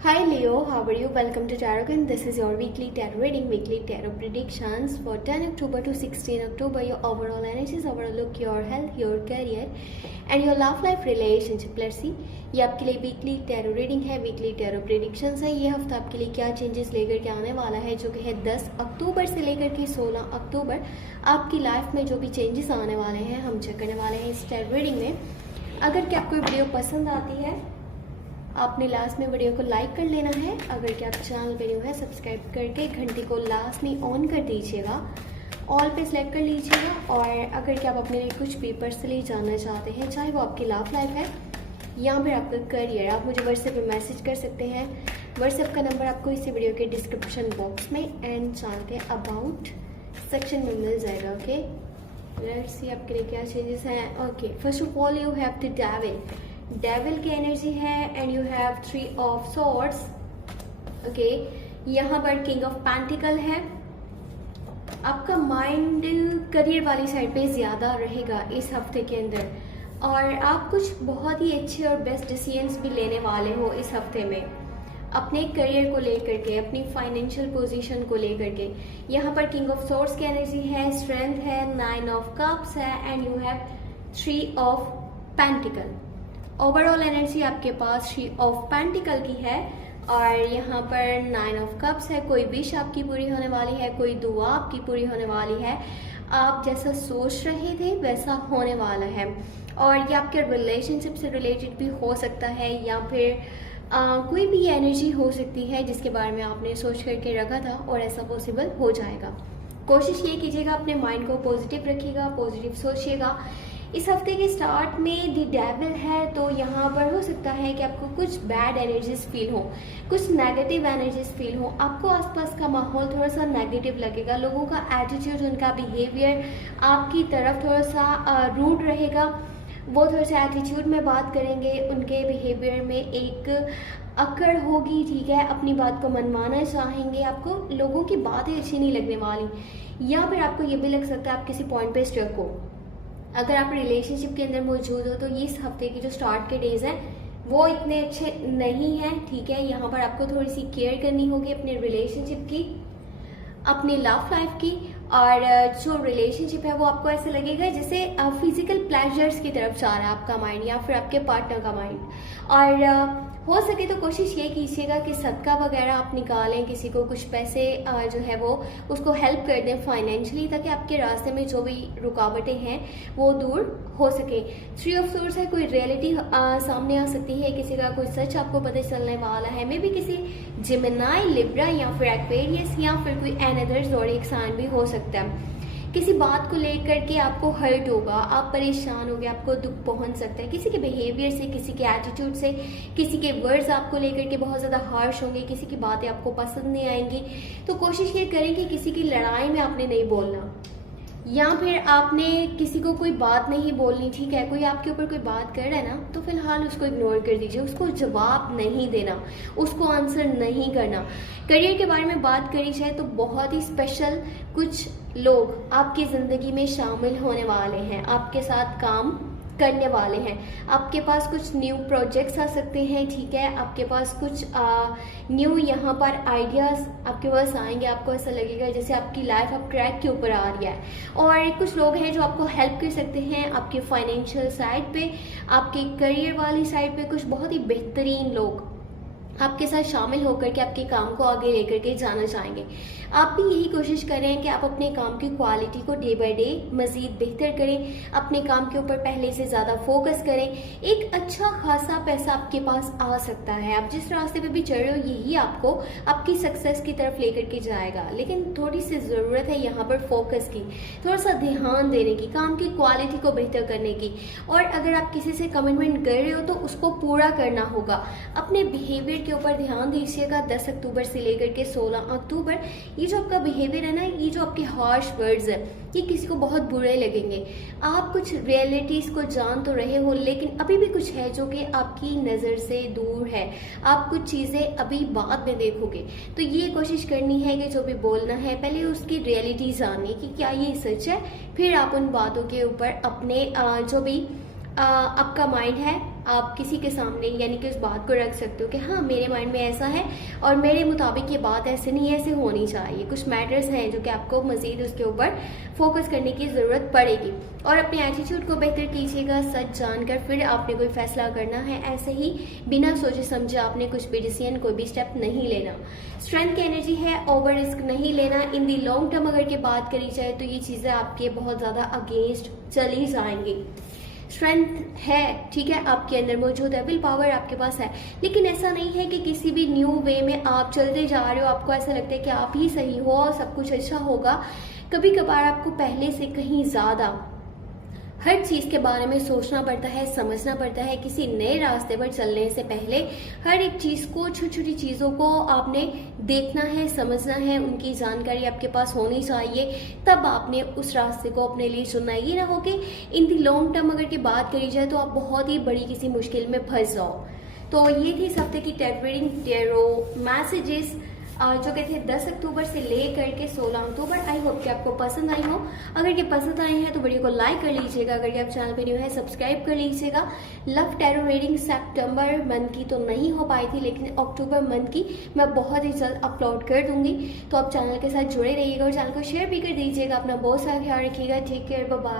Hi Leo, how are you? Welcome to Tarot. This is your weekly tarot reading, weekly tarot predictions for 10 October to 16 October. Your overall energies, overall look, your health, your career and your love life relationship. Let's see. ये आपके लिए weekly tarot reading है, weekly tarot predictions है। ये हफ्ता आपके लिए क्या चेंजेस लेकर के आने वाला है, जो कि है 10 अक्टूबर से लेकर के 16 अक्टूबर। आपकी लाइफ में जो भी चेंजेस आने वाले हैं हम चेक करने वाले हैं इस टैरो रीडिंग में। अगर क्या आपको वीडियो पसंद आती है, आपने लास्ट में वीडियो को लाइक कर लेना है। अगर क्या आप चैनल पे न्यू है, सब्सक्राइब करके घंटी को लास्ट में ऑन कर दीजिएगा, ऑल पे सेलेक्ट कर लीजिएगा। और अगर क्या आप अपने लिए कुछ भी पर्सनली जानना चाहते हैं, चाहे वो आपकी लव लाइफ है या फिर आपका करियर, आप मुझे व्हाट्सएप पे मैसेज कर सकते हैं। व्हाट्सएप का नंबर आपको इसी वीडियो के डिस्क्रिप्शन बॉक्स में एंड चैनल के अबाउट सेक्शन में मिल जाएगा। ओके, लेट्स सी आपके लिए क्या चेंजेस हैं। Okay, first of all you have the devil की एनर्जी है and you have 3 of swords. Okay, यहाँ पर किंग ऑफ पेंटिकल है। आपका माइंड करियर वाली साइड पे ज्यादा रहेगा इस हफ्ते के अंदर, और आप कुछ बहुत ही अच्छे और बेस्ट डिसीजंस भी लेने वाले हो इस हफ्ते में, अपने करियर को लेकर के, अपनी फाइनेंशियल पोजीशन को लेकर के। यहाँ पर किंग ऑफ सॉर्ड्स की एनर्जी है, स्ट्रेंथ है, 9 ऑफ कप्स है and you have 3 of pentacle. Overall energy आपके पास 3 ऑफ पेंटिकल की है और यहाँ पर 9 ऑफ कप्स है। कोई विश आपकी पूरी होने वाली है, कोई दुआ आपकी पूरी होने वाली है। आप जैसा सोच रहे थे वैसा होने वाला है, और ये आपके रिलेशनशिप से रिलेटेड भी हो सकता है या फिर कोई भी एनर्जी हो सकती है जिसके बारे में आपने सोच करके रखा था और ऐसा पॉसिबल हो जाएगा। कोशिश ये कीजिएगा, अपने माइंड को पॉजिटिव रखिएगा, पॉजिटिव सोचिएगा। इस हफ्ते के स्टार्ट में दी डेविल है, तो यहाँ पर हो सकता है कि आपको कुछ बैड एनर्जीज फील हो, कुछ नेगेटिव एनर्जीज फील हो। आपको आसपास का माहौल थोड़ा सा नेगेटिव लगेगा, लोगों का एटीट्यूड, उनका बिहेवियर आपकी तरफ थोड़ा सा रूड रहेगा। वो थोड़ा सा एटीट्यूड में बात करेंगे, उनके बिहेवियर में एक अकड़ होगी, ठीक है, अपनी बात को मनवाना चाहेंगे, आपको लोगों की बातें अच्छी नहीं लगने वाली। या फिर आपको ये भी लग सकता है आप किसी पॉइंट पे स्ट्रक हो। अगर आप रिलेशनशिप के अंदर मौजूद हो तो ये इस हफ्ते की जो स्टार्ट के डेज हैं वो इतने अच्छे नहीं हैं, ठीक है। यहाँ पर आपको थोड़ी सी केयर करनी होगी अपने रिलेशनशिप की, अपनी लव लाइफ की। और जो रिलेशनशिप है वो आपको ऐसे लगेगा जैसे फिजिकल प्लेजर्स की तरफ जा रहा है आपका माइंड या फिर आपके पार्टनर का माइंड। और हो सके तो कोशिश ये कीजिएगा कि सदका वगैरह आप निकालें, किसी को कुछ पैसे जो है वो उसको हेल्प कर दें फाइनेंशियली, ताकि आपके रास्ते में जो भी रुकावटें हैं वो दूर हो सके। 3 ऑफ सोर्स है, कोई रियलिटी सामने आ सकती है, किसी का कोई सच आपको पता चलने वाला है। मे बी किसी जिमिनाई, लिब्रा या फिर एक्वेरियस या फिर कोई अनदर ज़ोडिएक साइन भी हो सकता है। किसी बात को लेकर के आपको हर्ट होगा, आप परेशान होगे, आपको दुख पहुंच सकता है किसी के बिहेवियर से, किसी के एटीट्यूड से, किसी के वर्ड्स आपको लेकर के बहुत ज़्यादा हार्श होंगे, किसी की बातें आपको पसंद नहीं आएंगी। तो कोशिश ये करें कि किसी की लड़ाई में आपने नहीं बोलना, या फिर आपने किसी को कोई बात नहीं बोलनी, ठीक है। कोई आपके ऊपर कोई बात कर रहा है ना, तो फिलहाल उसको इग्नोर कर दीजिए, उसको जवाब नहीं देना, उसको आंसर नहीं करना। करियर के बारे में बात करी जाए तो बहुत ही स्पेशल कुछ लोग आपकी ज़िंदगी में शामिल होने वाले हैं, आपके साथ काम करने वाले हैं। आपके पास कुछ न्यू प्रोजेक्ट्स आ सकते हैं, ठीक है। आपके पास कुछ न्यू यहाँ पर आइडियाज़ आपके पास आएंगे, आपको ऐसा लगेगा जैसे आपकी लाइफ अब ट्रैक के ऊपर आ रही है। और कुछ लोग हैं जो आपको हेल्प कर सकते हैं आपके फाइनेंशियल साइड पे, आपके करियर वाली साइड पे। कुछ बहुत ही बेहतरीन लोग आपके साथ शामिल होकर के आपके काम को आगे लेकर के जाना चाहेंगे। आप भी यही कोशिश करें कि आप अपने काम की क्वालिटी को डे बाय डे मजीद बेहतर करें, अपने काम के ऊपर पहले से ज़्यादा फोकस करें। एक अच्छा खासा पैसा आपके पास आ सकता है, आप जिस रास्ते पे भी चल रहे हो यही आपको आपकी सक्सेस की तरफ लेकर के जाएगा। लेकिन थोड़ी सी ज़रूरत है यहाँ पर फोकस की, थोड़ा सा ध्यान देने की, काम की क्वालिटी को बेहतर करने की। और अगर आप किसी से कमिटमेंट कर रहे हो तो उसको पूरा करना होगा। अपने बिहेवियर के ऊपर ध्यान दीजिएगा 10 अक्टूबर से लेकर के 16 अक्टूबर। ये जो आपका बिहेवियर है ना, ये जो आपके हार्श वर्ड्स है, ये किसी को बहुत बुरे लगेंगे। आप कुछ रियलिटीज को जान तो रहे हो, लेकिन अभी भी कुछ है जो कि आपकी नज़र से दूर है। आप कुछ चीज़ें अभी बाद में देखोगे, तो ये कोशिश करनी है कि जो भी बोलना है पहले उसकी रियलिटी जानने की, क्या ये सच है, फिर आप उन बातों के ऊपर अपने जो भी आपका माइंड है आप किसी के सामने यानी कि उस बात को रख सकते हो कि हाँ मेरे माइंड में ऐसा है और मेरे मुताबिक ये बात ऐसे नहीं ऐसे होनी चाहिए। कुछ मैटर्स हैं जो कि आपको मज़ीद उसके ऊपर फोकस करने की ज़रूरत पड़ेगी। और अपने एटीट्यूड को बेहतर कीजिएगा, सच जानकर फिर आपने कोई फैसला करना है। ऐसे ही बिना सोचे समझे आपने कुछ भी डिसीजन, कोई भी स्टेप नहीं लेना। स्ट्रेंथ की एनर्जी है, ओवर रिस्क नहीं लेना। इन दी लॉन्ग टर्म अगर की बात करी जाए तो ये चीज़ें आपके बहुत ज़्यादा अगेंस्ट चली जाएंगी। स्ट्रेंथ है, ठीक है, आपके अंदर मौजूद है, विल पावर आपके पास है, लेकिन ऐसा नहीं है कि किसी भी न्यू वे में आप चलते जा रहे हो, आपको ऐसा लगता है कि आप ही सही हो और सब कुछ अच्छा होगा। कभी कभार आपको पहले से कहीं ज़्यादा हर चीज़ के बारे में सोचना पड़ता है, समझना पड़ता है। किसी नए रास्ते पर चलने से पहले हर एक चीज़ को, छोटी छोटी चीज़ों को आपने देखना है, समझना है, उनकी जानकारी आपके पास होनी चाहिए, तब आपने उस रास्ते को अपने लिए चुनना। ये ना हो कि इन दी लॉन्ग टर्म अगर की बात करी जाए तो आप बहुत ही बड़ी किसी मुश्किल में फंस जाओ। तो ये थी इस हफ्ते की टैरो रीडिंग, टैरो मैसेजेस जो कि थे 10 अक्टूबर से लेकर के 16 अक्टूबर। आई होप कि आपको पसंद आई हो। अगर ये पसंद आए हैं तो वीडियो को लाइक कर लीजिएगा, अगर ये आप चैनल पे न्यू है सब्सक्राइब कर लीजिएगा। लव टैरो रीडिंग सितंबर मंथ की तो नहीं हो पाई थी, लेकिन अक्टूबर मंथ की मैं बहुत ही जल्द अपलोड कर दूंगी, तो आप चैनल के साथ जुड़े रहिएगा और चैनल को शेयर भी कर दीजिएगा। अपना बहुत सारा ख्याल रखिएगा। Take care, bye bye.